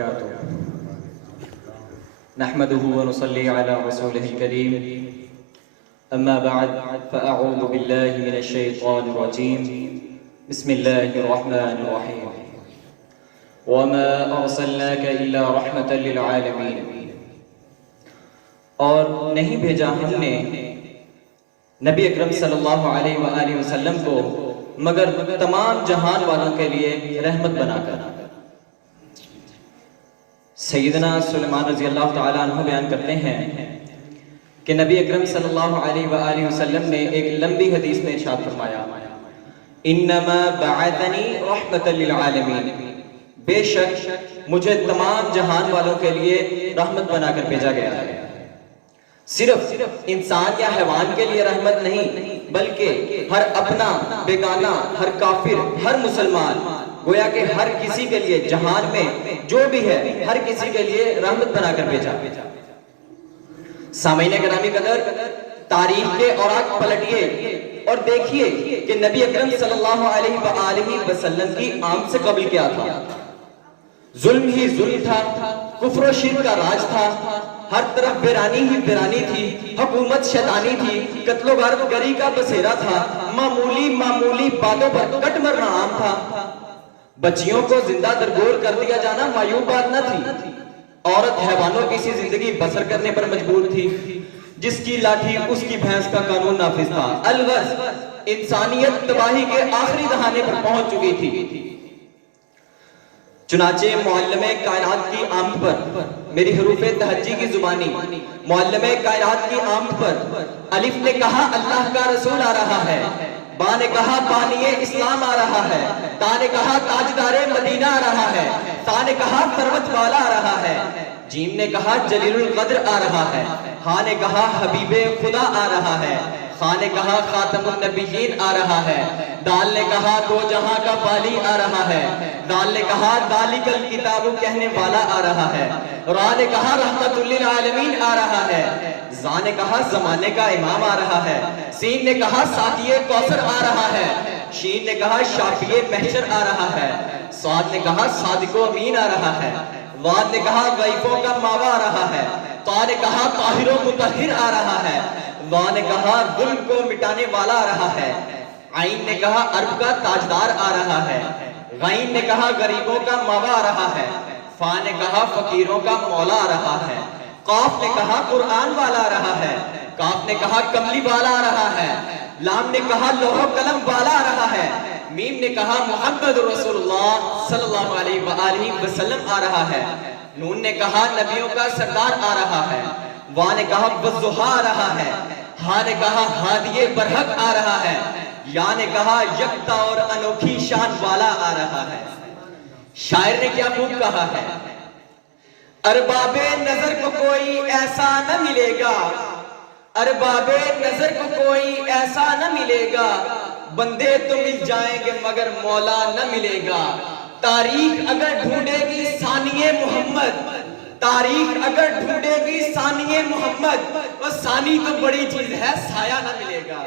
وبركاته نحمده ونصلي على رسوله الكريم أما بعد فأعوذ بالله من الشيطان الرجيم بسم الله الرحمن الرحيم وما أرسلناك إلا رحمة للعالمين اور نہیں بھیجا ہم نے نبی اکرم صلی اللہ علیہ وآلہ وسلم کو مگر تمام جہان والوں کے لیے رحمت بنا کر۔ سیدنا سلیمان رضی اللہ تعالیٰ عنہ بیان کرتے ہیں کہ نبی اکرم صلی اللہ علیہ وآلہ وسلم نے ایک لمبی حدیث میں ارشاد فرمایا انما بعثنی رحمت للعالمین، بے شک مجھے تمام جہان والوں کے لیے رحمت بنا کر بھیجا گیا ہے۔ صرف انسان یا حیوان کے لیے رحمت نہیں بلکہ ہر اپنا بیگانہ، ہر کافر، ہر مسلمان، گویا کہ ہر کسی کے لیے جہان میں جو بھی ہے ہر کسی کے لیے رحمت بنا کر بھیجا۔ سامعین گرامی قدر، تاریخ کے اوراق پلٹیے اور دیکھیے کہ نبی اکرم صلی اللہ علیہ وآلہ وسلم کی آمد سے قبل کیا تھا؟ ظلم ہی ظلم تھا، کفر و شرک کا راج تھا، ہر طرف ویرانی ہی ویرانی تھی، حکومت شیطانی تھی، قتل و غارت گری کا بسیرا تھا، معمولی باتوں پر کٹ مرنا عام تھا، بچیوں کو زندہ درگور کر دیا جانا معیوب بات نہ تھی، عورت حیوانوں کی سی زندگی بسر کرنے پر مجبور تھی، جس کی لاٹھی اس کی بھینس کا قانون نافذ تھا، الغرض انسانیت تباہی کے آخری دہانے پر پہنچ چکی تھی۔ چنانچہ معلم کائنات کی آمد پر، میری حروف تہجی کی زبانی، معلم کائنات کی آمد پر الف نے کہا اللہ کا رسول آ رہا ہے، با نے کہا بانی اسلام آ رہا ہے، تا نے کہا تاجدار مدینہ آ رہا ہے، تا نے کہا ثروت والا آ رہا ہے، جیم نے کہا جلیل القدر آ رہا ہے، ہاں نے کہا حبیب خدا آ رہا ہے، خاں نے کہا خاتم النبیین آ رہا ہے، دال نے کہا دو جہاں کا والی آ رہا ہے، دال نے کہا ذالک الکتاب کہنے والا آ رہا ہے، را نے کہا رحمت للعالمین آ رہا ہے، زا نے کہا زمانے کا امام آ رہا ہے، سین نے کہا ساقی کوثر آ رہا ہے، شین نے کہا شافی محشر آ رہا ہے، صاد نے کہا صادق و امین آ رہا ہے، واد نے کہا غیبوں کا ماوا آ رہا ہے، طا نے کہا طاہر و مطہر آ رہا ہے، وا نے کہا ظلم کو مٹانے والا آ رہا ہے، عین نے کہا عرب کا تاجدار آ رہا ہے، غین نے کہا غریبوں کا ماوا آ رہا ہے، فا نے کہا فقیروں کا مولا آ رہا ہے، قاف نے کہا قرآن والا آ رہا ہے، کاف نے کہا کملی والا آ رہا ہے، لام نے کہا لوح و قلم والا آ رہا ہے، میم نے کہا محمد رسول اللہ صلی اللہ علیہ وآلہ وسلم آ رہا ہے، نون نے کہا نبیوں کا سردار آ رہا ہے، وا نے کہا والضحیٰ آ رہا ہے، ہا نے کہا ہادی برحق آ رہا ہے، یا نے کہا یکتا اور انوکھی شان والا آ رہا ہے۔ شاعر نے کیا خوب کہا ہے، ارباب نظر کو کوئی ایسا نہ ملے گا، ارباب نظر کو کوئی ایسا نہ ملے گا، بندے تو مل جائیں گے مگر مولا نہ ملے گا، تاریخ اگر ڈھونڈے گی ثانی محمد، تاریخ اگر ڈھونڈے گی ثانی محمد، وہ ثانی تو بڑی چیز ہے سایہ نہ ملے گا۔